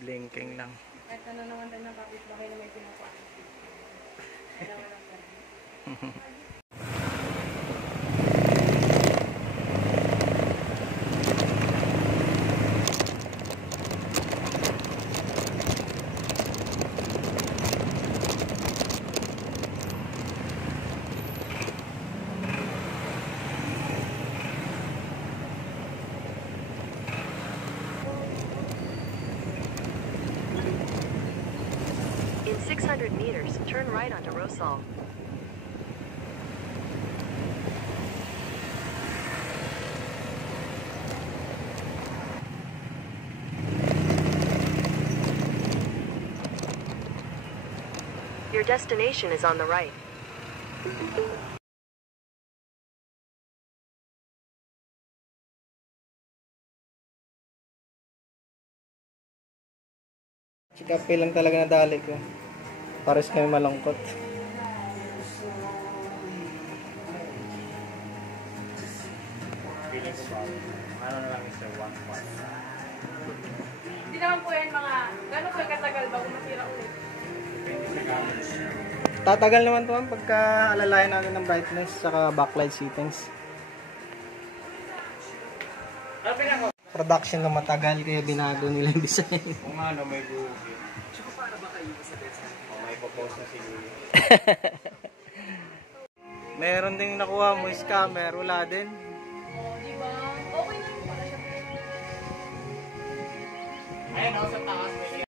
Blinking lang. Kahit ano naman din ng kapitbahay na may pinukuha. In 600 meters, turn right onto Rosal. Your destination is on the right. Chikape lang talaga na dali ko. Pares kami malungkot. Feeling ko ba, ano na lang isa, 1 month. Hindi naman po yan mga, gano'n po katagal bago masira ulit. Tatagal naman to pagka alalayan natin ng brightness saka backlight settings. Production na matagal kaya binago nila yung design. Kung ano, may buhugin. Tsaka para ba kayo sa design? May popost na siguro. Meron ding nakuha mo scammer, wala din. Diba? Okay na yung pala siya. Ayan o, sa taas may